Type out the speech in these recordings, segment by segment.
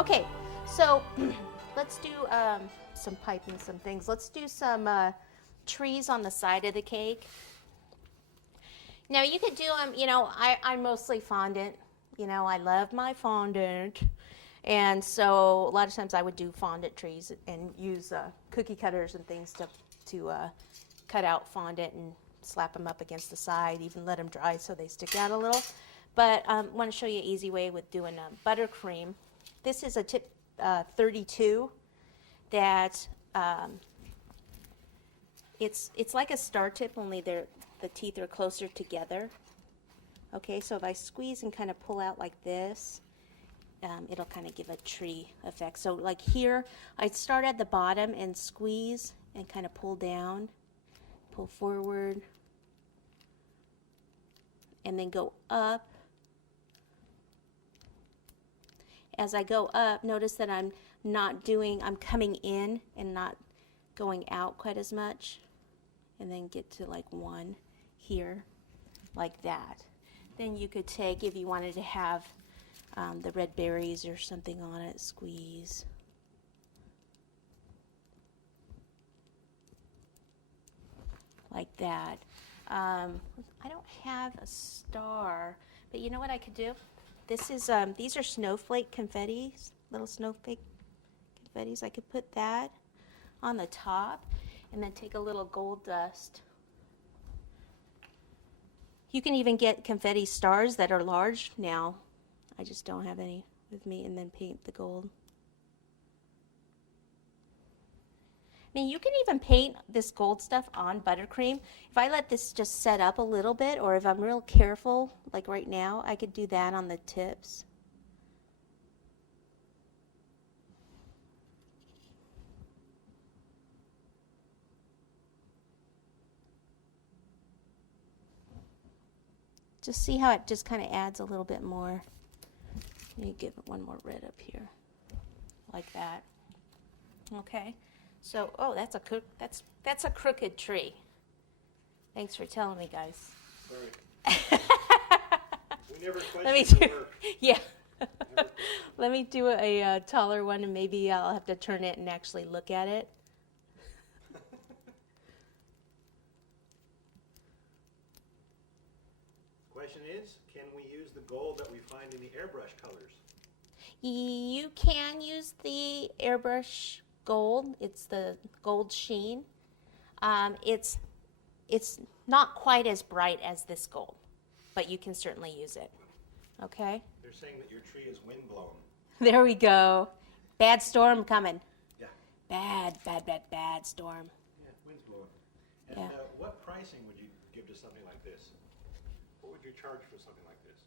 Okay, so let's do some piping, some things. Let's do some trees on the side of the cake. Now you could do them, you know, I'm mostly fondant. You know, I love my fondant. And so a lot of times I would do fondant trees and use cookie cutters and things to cut out fondant and slap them up against the side, even let them dry so they stick out a little. But I want to show you an easy way with doing buttercream. This is a tip 32 that it's like a star tip, only the teeth are closer together. Okay, so if I squeeze and kind of pull out like this, it'll kind of give a tree effect. So like here, I'd start at the bottom and squeeze and kind of pull down, pull forward, and then go up. As I go up, notice that I'm coming in and not going out quite as much, and then get to like one here, like that. Then you could take, if you wanted to have the red berries or something on it, squeeze. Like that. I don't have a star, but you know what I could do? This is these are snowflake confettis, little snowflake confettis. I could put that on the top and then take a little gold dust. You can even get confetti stars that are large now. I just don't have any with me, and then paint the gold. I mean, you can even paint this gold stuff on buttercream. If I let this just set up a little bit, or if I'm real careful, like right now, I could do that on the tips. Just see how it just kind of adds a little bit more. Let me give it one more red up here, like that. Okay. So, oh, that's a crooked tree. Thanks for telling me, guys. Sorry. We never questioned your work. Yeah. Let me do a taller one, and maybe I'll have to turn it and actually look at it. Question is, can we use the gold that we find in the airbrush colors? You can use the airbrush gold. It's the gold sheen. It's not quite as bright as this gold, but you can certainly use it. Okay? They're saying that your tree is windblown. There we go. Bad storm coming. Yeah. Bad storm. Yeah, wind's blowing. And Yeah. What pricing would you give to something like this? What would you charge for something like this?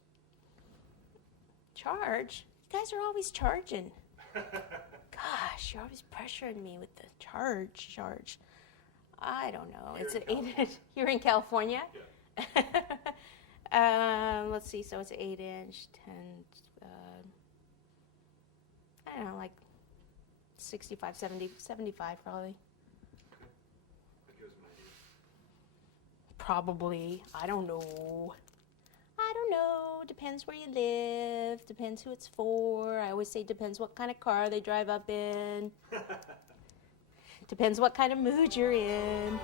Charge? You guys are always charging. Gosh, you're always pressuring me with the charge. I don't know. You're in California? Yeah. Let's see. So it's 8-inch, 10. I don't know, like 65, 70, 75 probably. Okay. That gives an idea. Probably. I don't know. Depends where you live. Depends who it's for. I always say depends what kind of car they drive up in. Depends what kind of mood you're in.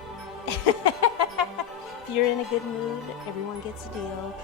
If you're in a good mood, everyone gets a deal.